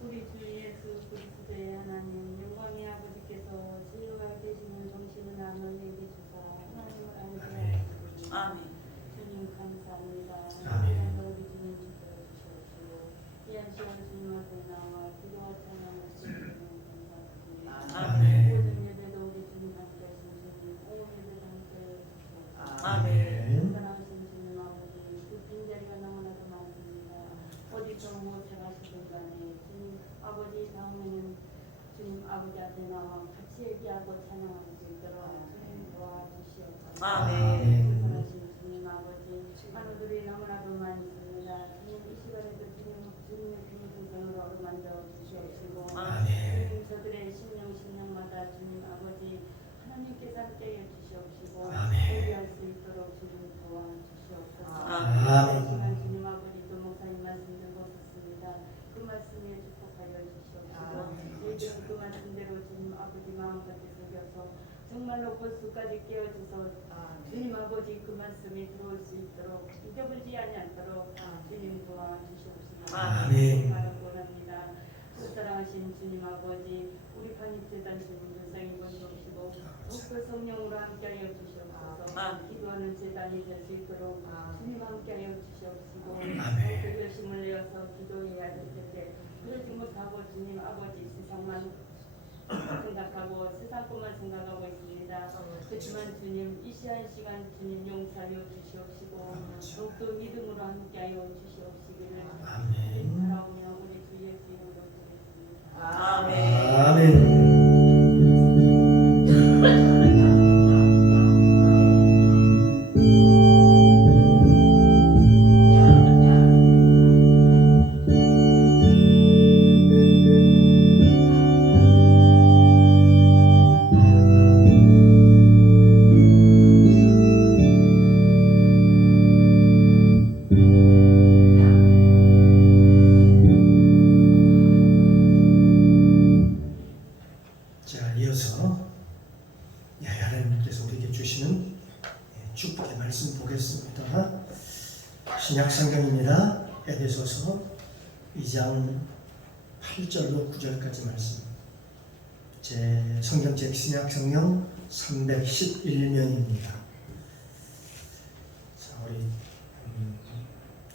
우리 주 예수 그리스도의 하나님 영광의 아버지께서 지혜와 계시는 정신을 나누게 주사 하나님을 알게 하시니 아멘. 주님 감사합니다. 아멘. 우리 주님 지켜 주시옵시고 귀한 시간 주님 앞에 나와 기도와 찬양을 드리는 감사드립니다. 아멘. 모든 예배도 우리 주님 함께 하신 주님 온 예배도 함께 주시옵소서. 아멘. 사랑하신 주님 아버지 그 빈자리가 너무나도 많습니다. 어디서 무엇을 하시든 간에 주님 아버지 다음에는 주님 아버지 앞에 나와 같이 얘기하고 찬양할 수 있도록 주님 도와주시옵소서. 아멘. 사랑하신 주님 아버지 하늘들이 너무나도 많습니다. 주님 이 시간에도 주님의 비밀성으로 어루만져 주시옵시고 아멘. 주님 저들의 심령마다 주님 아버지 하나님께서 함께해 주시옵시고 아멘. 예배할 수 있도록 주님 도와주시옵소서. 아멘. 시간 주님 아버지 또 목사님 말씀 듣고 있었습니다. 그 말씀에 축복하여 주시옵시고 예전 그 말씀대로 주님 아버지 마음껏 새겨서 정말로 벌수까지 깨어져서 주님 아버지 그 말씀이 들어올 수 있도록 잊어버리지 않도록 주님 도와주시옵소서. 아멘. 원합니다. 사랑하신 주님 아버지 우리 반입재단 주님 불쌍히 보시옵시고 또 성령으로 함께하여 주시옵소서. 기도하는 재단이 될 수 있도록 주님 함께하여 주시옵시고 아멘. 열심을 내어서 기도해야 될 텐데 그러지 못하고 주님 아버지 세상만 생각하고 세상뿐만 생각하고 있습니다. 그렇지만 주님 이 시간 주님 용서하여 주시옵시고 더욱더 믿음으로 함께하여 주시옵시기를 아멘. 바라오며 우리 주 예수 이름으로 드리겠습니다. 아멘. 자, 이어서 하나님께서 우리에게 주시는 축복의 말씀 보겠습니다. 신약 성경입니다. 에베소서 2장 8절로 9절까지 말씀. 제 성경책 신약 성경 311면입니다. 자, 우리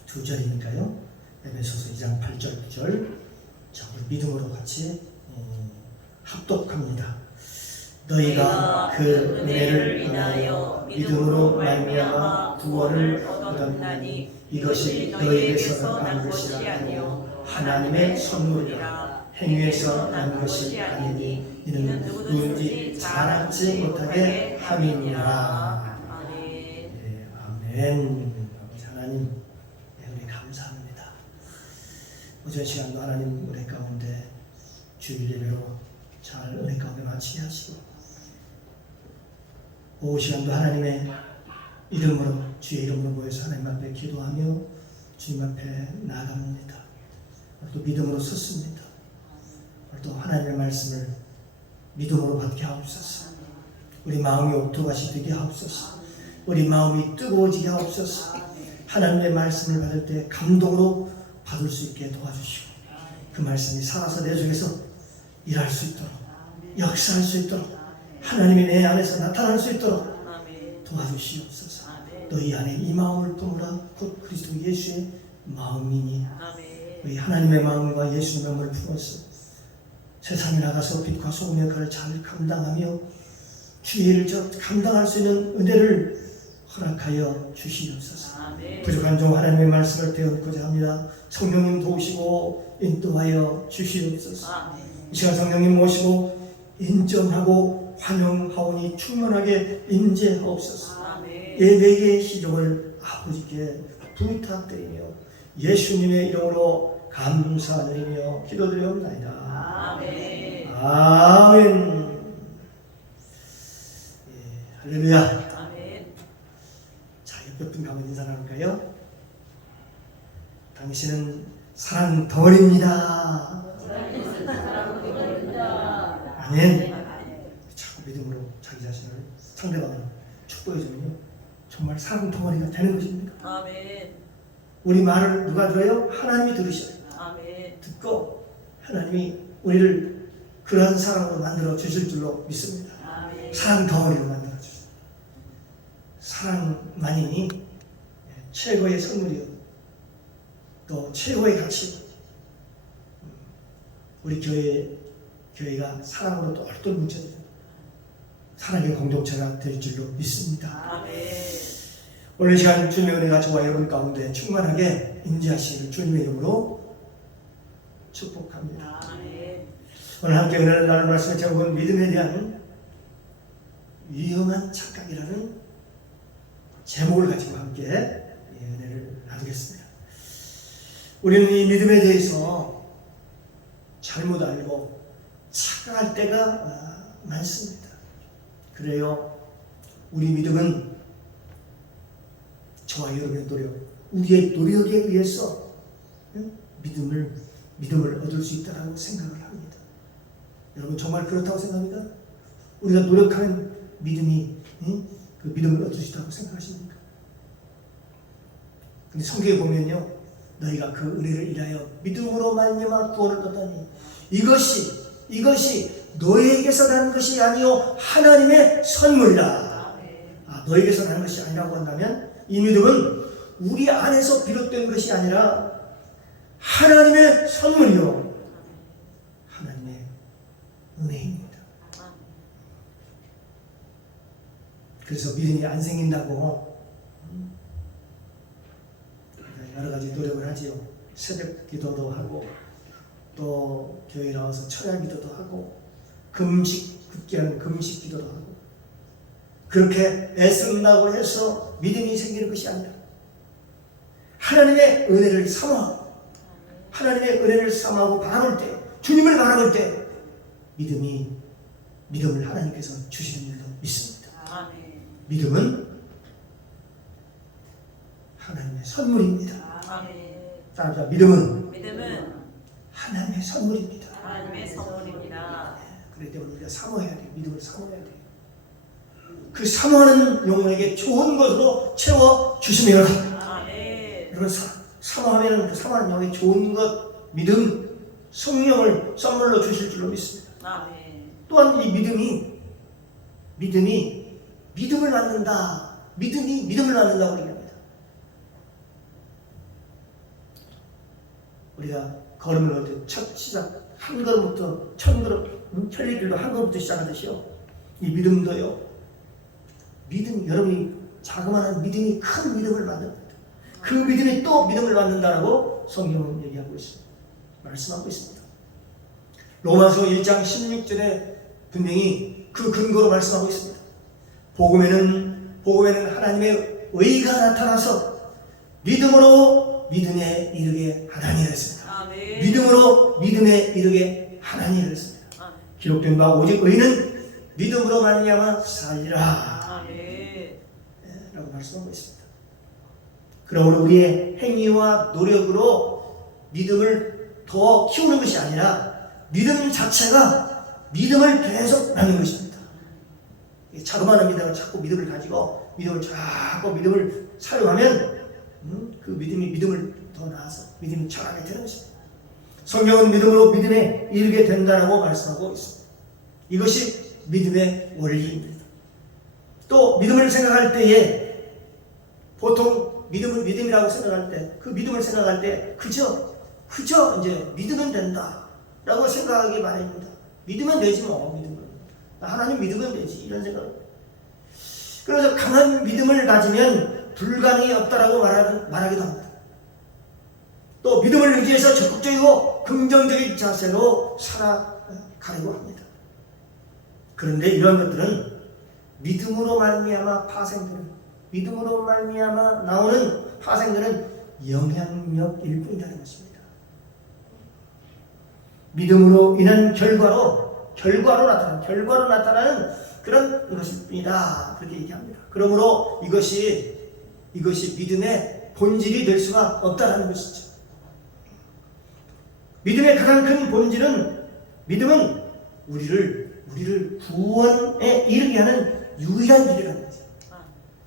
두 절이니까요. 에베소서 2장 8절 9절. 자, 우리 믿음으로 같이 합독합니다. 너희가 그 은혜를 인하여 믿음으로 말미암아 구원을 얻었나니 이것이 너희에게서 난 것이 아니요 하나님의 선물이라. 행위에서 난 것이 아니니 이는 누구든지 자랑치 못하게 함이니라. 네, 아멘. 아버지 하나님, 우리 감사합니다. 오전 시간도 하나님 은혜 가운데 주일 예배로 잘 은혜 가운데 마치게 하시고 오후 시간도 하나님의 이름으로 주의 이름으로 모여서 하나님 앞에 기도하며 주님 앞에 나아갑니다. 또 믿음으로 섰습니다. 또 하나님의 말씀을 믿음으로 받게 하옵소서. 우리 마음이 옥토밭이 되게 하옵소서. 우리 마음이 뜨거워지게 하옵소서. 하나님의 말씀을 받을 때 감동으로 받을 수 있게 도와주시고 그 말씀이 살아서 내 속에서 일할 수 있도록 역사할 수 있도록 하나님이 내 안에서 나타날 수 있도록 도와주시옵소서. 너희 안에 이 마음을 품으라. 곧 그리스도 예수의 마음이니 우리 하나님의 마음과 예수의 마음을 품어서 세상에 나가서 빛과 소금의 역할을 잘 감당하며 주의 일을 감당할 수 있는 은혜를 허락하여 주시옵소서. 부족한 종 하나님의 말씀을 배우고자 합니다. 성령님 도우시고 인도하여 주시옵소서. 이 시간 성령님 모시고 인정하고 환영하오니 충만하게 인재하옵소서. 예배의 시종을 아버지께 부탁드리며 예수님의 이름으로 감사드리며 기도드리옵나이다. 아멘. 할렐루야. 자, 옆에 분 가면 인사 나눌까요? 당신은 사랑 덩어리입니다. 아멘. 자꾸 믿음으로 자기 자신을 상대방을 축복해주면요 정말 사랑 덩어리가 되는 것입니다. 아멘. 우리 말을 누가 들어요? 하나님이 들으셔요. 아멘. 듣고 하나님이 우리를 그러한 사랑으로 만들어 주실 줄로 믿습니다. 사랑 덩어리로 만들어 주십니다. 사랑만이 최고의 선물이요, 또 최고의 가치. 우리 교회가 사랑으로 똘똘 뭉쳐져 사랑의 공동체가 될 줄로 믿습니다. 오늘 시간 주님의 은혜가 저와 여러분 가운데 충만하게 임재하시기를 주님의 이름으로 축복합니다. 오늘 함께 은혜를 나눌 말씀의 제목은 믿음에 대한 위험한 착각이라는 제목을 가지고 함께 은혜를 나누겠습니다. 우리는 이 믿음에 대해서 잘못 알고 착각할 때가 많습니다. 그래요, 우리 믿음은 저와 여러분의 노력, 우리의 노력에 의해서 믿음을 얻을 수 있다고 생각을 합니다. 여러분 정말 그렇다고 생각합니까? 우리가 노력하는 믿음이 그 믿음을 얻을 수 있다고 생각하십니까? 근데 성경에 보면요, 너희가 그 은혜를 인하여 믿음으로 말미암아 구원을 얻다니 이것이 너희에게서 나는 것이 아니요 하나님의 선물이다. 너희에게서 나는 것이 아니라고 한다면 이 믿음은 우리 안에서 비롯된 것이 아니라 하나님의 선물이요 하나님의 은혜입니다. 그래서 믿음이 안 생긴다고 여러 가지 노력을 하지요. 새벽 기도도 하고 또 교회 나와서 철야 기도도 하고 굳게 하는 금식 기도도 하고 그렇게 애쓴다고 해서 믿음이 생기는 것이 아니라 하나님의 은혜를 사모하고 하나님의 은혜를 사모하고 바라볼 때, 주님을 바라볼 때 믿음을 하나님께서 주시는 줄로 믿습니다. 믿음은 하나님의 선물입니다. 따라서 믿음은 하나님의 선물입니다. 그렇기 때문에 우리가 사모해야 돼요. 믿음을 사모해야 돼요. 그 사모하는 영혼에게 좋은 것으로 채워 주시면 여러분 사모하면 그 사모하는 영혼에 좋은 것, 믿음, 성령을 선물로 주실 줄로 믿습니다. 또한 이 믿음을 낳는다. 믿음을 낳는다고 얘기합니다. 우리가 걸음을 할 때 첫 시작 한 걸음부터 천 걸음, 편리길도 한 걸음부터 시작하듯이요. 이 믿음도요. 여러분이 자그마한 믿음이 큰 믿음을 만듭니다. 그 믿음이 또 믿음을 만든다라고 성경은 얘기하고 있습니다. 말씀하고 있습니다. 로마서 1장 16절에 분명히 그 근거로 말씀하고 있습니다. 복음에는 하나님의 의가 나타나서 믿음으로 믿음에 이르게 하나니 했습니다. 믿음으로 믿음에 이르게 하나니 했습니다. 기록된 바 오직 의는 믿음으로 말미암아 살리라 라고 말씀하고 있습니다. 그러므로 우리의 행위와 노력으로 믿음을 더 키우는 것이 아니라 믿음 자체가 믿음을 계속 낳는 것입니다. 자그마한 믿음을 자꾸 믿음을 가지고 믿음을 사용하면 그 믿음을 더 나아서 믿음이 자라게 되는 것입니다. 성경은 믿음으로 믿음에 이르게 된다라고 말씀하고 있습니다. 이것이 믿음의 원리입니다. 또 믿음을 생각할 때에 보통 믿음이라고 생각할 때 그 믿음을 생각할 때 그저 이제 믿으면 된다라고 생각하기 마련입니다. 믿으면 되지 뭐 믿으면 하나님 믿으면 되지 이런 생각. 그래서 강한 믿음을 가지면 불가능이 없다라고 말하기도 합니다. 또 믿음을 의지해서 적극적이고 긍정적인 자세로 살아가려고 합니다. 그런데 이런 것들은 믿음으로 말미암아 나오는 파생되는 영향력일 뿐이라는 것입니다. 믿음으로 인한 결과로 나타나는 그런 것일 뿐이다. 그렇게 얘기합니다. 그러므로 이것이 믿음의 본질이 될 수가 없다는 것이죠. 믿음의 가장 큰 본질은 믿음은 우리를 구원에 이르게 하는 유일한 길이라는 거죠.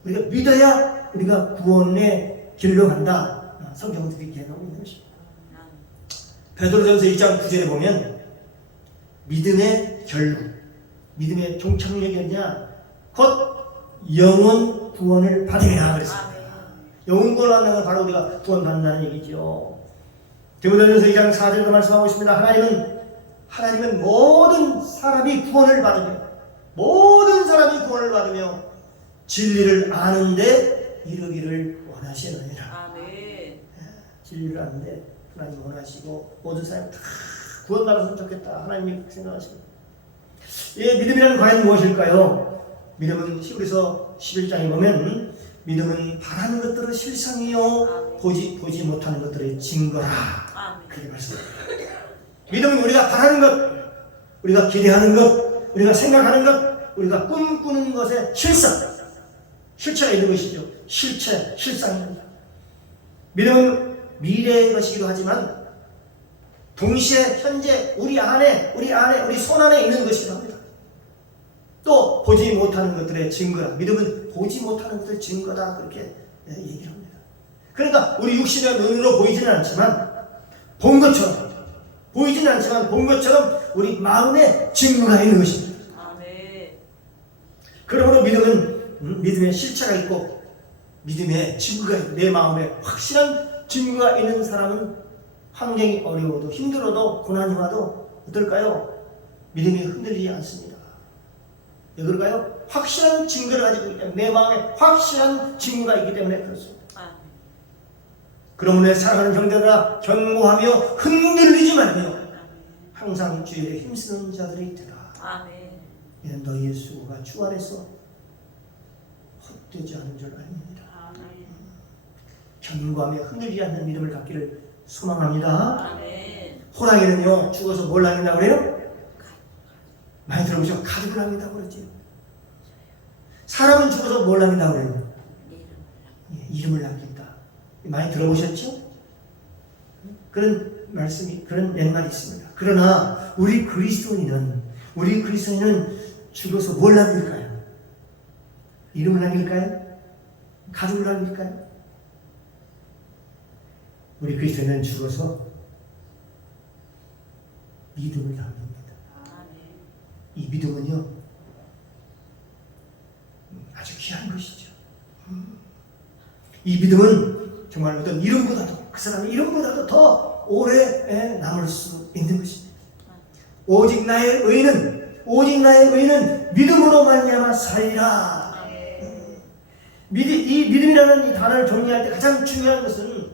우리가 믿어야 우리가 구원의 길로 간다. 성경은 그렇게 해놓고 있는 것입니다. 베드로전서 1장 9절에 보면 믿음의 결국, 믿음의 종착역이 어디냐? 곧 영원 구원을 받으리라 그랬습니다. 영원 구원을 받는 건 바로 우리가 구원받는다는 얘기죠. 디모데전서 2장 4절도 말씀하고 있습니다. 하나님은 모든 사람이 구원을 받으며 진리를 아는데 이르기를 원하시느니라. 진리를 아는데 하나님 원하시고 모든 사람이 다 구원받았으면 좋겠다. 하나님이 생각하시고. 믿음이란 과연 무엇일까요? 믿음은 히브리서 11장에 보면 믿음은 바라는 것들의 실상이요 보지 못하는 것들의 증거라. 그렇게 말씀합니다. 믿음은 우리가 바라는 것, 우리가 기대하는 것, 우리가 생각하는 것, 우리가 꿈꾸는 것의 실체가 있는 것이죠. 실상입니다. 믿음은 미래의 것이기도 하지만 동시에 현재 우리 안에 우리 손 안에 있는 것이기도 합니다. 또 보지 못하는 것들의 증거라. 믿음은 보지 못하는 것들의 증거다. 그렇게 얘기를 합니다. 그러니까 우리 육신의 눈으로 보이지는 않지만 본 것처럼 우리 마음에 증거가 있는 것입니다. 그러므로 믿음은 믿음의 실체가 있고 믿음의 증거가 있고 내 마음에 확실한 증거가 있는 사람은 환경이 어려워도 힘들어도 고난이 와도 어떨까요? 믿음이 흔들리지 않습니다. 왜 그럴까요? 확실한 증거를 가지고 있기 때문에 내 마음에 확실한 증거가 있기 때문에 그렇습니다. 그러므로 사랑하는 형제들아 견고하며 흔들리지 말며 항상 주의 힘쓰는 자들이 있더라. 이는 너희의 수고가 주 안에서 헛되지 않은 줄 아닙니다. 견고하며 흔들리지 않는 믿음을 갖기를 소망합니다. 호랑이는요 죽어서 뭘 남긴다고 그래요? 많이 들어보시죠? 가죽을 남긴다고 그러지. 사람은 죽어서 뭘 남긴다고 그래요? 이름을 남긴다. 많이 들어보셨죠? 그런 말씀이, 그런 옛말이 있습니다. 그러나 우리 그리스도인은 죽어서 뭘 남길까요? 이름을 남길까요? 가족을 남길까요? 우리 그리스도인은 죽어서 믿음을 남깁니다. 이 믿음은요 아주 귀한 것이죠. 이 믿음은 정말 어떤 이름보다도 그 사람의 이름보다도 더 오래 남을 수 있는 것입니다. 오직 나의 의는 믿음으로 말미암아 살리라. 이 믿음이라는 이 단어를 정리할 때 가장 중요한 것은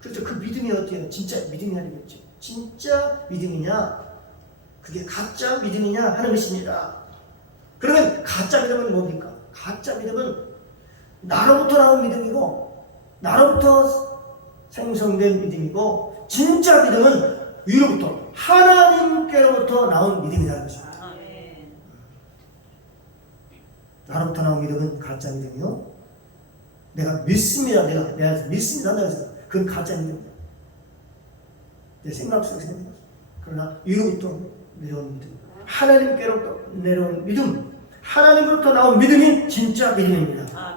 그렇죠. 그 믿음이 어때요? 진짜 믿음이냐겠죠. 진짜 믿음이냐, 그게 가짜 믿음이냐 하는 것입니다. 그러면 가짜 믿음은 뭡니까? 가짜 믿음은 나로부터 나온 믿음이고 나로부터 생성된 믿음이고 진짜 믿음은 위로부터 하나님께로부터 나온 믿음이라는 것입니다. 나로부터 나온 믿음은 가짜 믿음이요. 내가 믿습니다. 내가 믿습니다. 그건 가짜 믿음이에요. 내 생각 속에서 믿는 거죠. 그러나 위로부터 내려온 믿음, 하나님께로부터 내려온 믿음, 하나님으로부터 나온 믿음이 진짜 믿음입니다.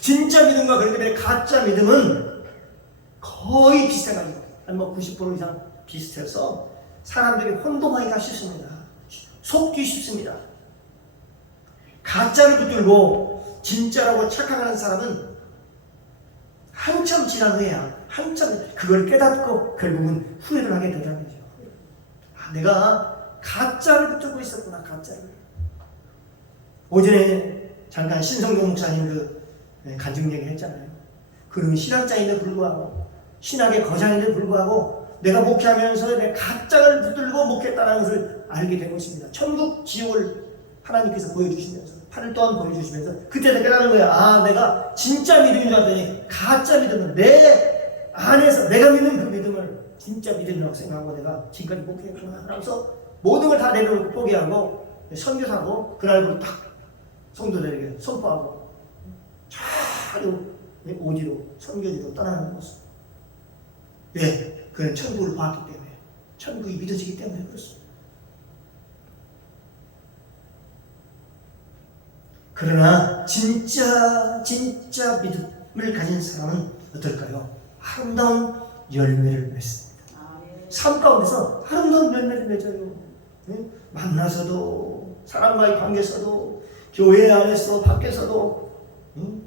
진짜 믿음과 그렇기 때문에 가짜 믿음은 거의 비슷해가지고 한 90% 이상 비슷해서 사람들이 혼동하기가 쉽습니다. 속기 쉽습니다. 가짜를 붙들고 진짜라고 착각하는 사람은 한참 지난 후에야 그걸 깨닫고 결국은 후회를 하게 되더라는 거죠. 내가 가짜를 붙들고 있었구나. 가짜를. 오전에 잠깐 신성동 목사님 간증 얘기 했잖아요. 그러면 신학자인데 불구하고 신학의 거장인데 불구하고 내가 목회하면서 내 가짜를 붙들고 목회했다는 것을 알게 된 것입니다. 천국 지옥을 하나님께서 보여주시면서 8일 동안 보여주시면서 그때 깨달은 거야. 내가 진짜 믿음인 줄 알았더니 가짜 믿음은 내 안에서 내가 믿는 그 믿음을 진짜 믿음이라고 생각하고 내가 지금까지 목회했구나 하면서 모든 걸 다 내려놓고 포기하고 선교사고 그날부터 딱 성도들에게 선포하고 자주 오지로 선교지로 떠나는 모습. 왜? 그는 천국을 봤기 때문에, 천국이 믿어지기 때문에 그렇습니다. 그러나 진짜 믿음을 가진 사람은 어떨까요? 아름다운 열매를 맺습니다. 삶 가운데서 아름다운 열매를 맺어요. 응? 만나서도 사람과의 관계에서도 교회 안에서 밖에서도 응?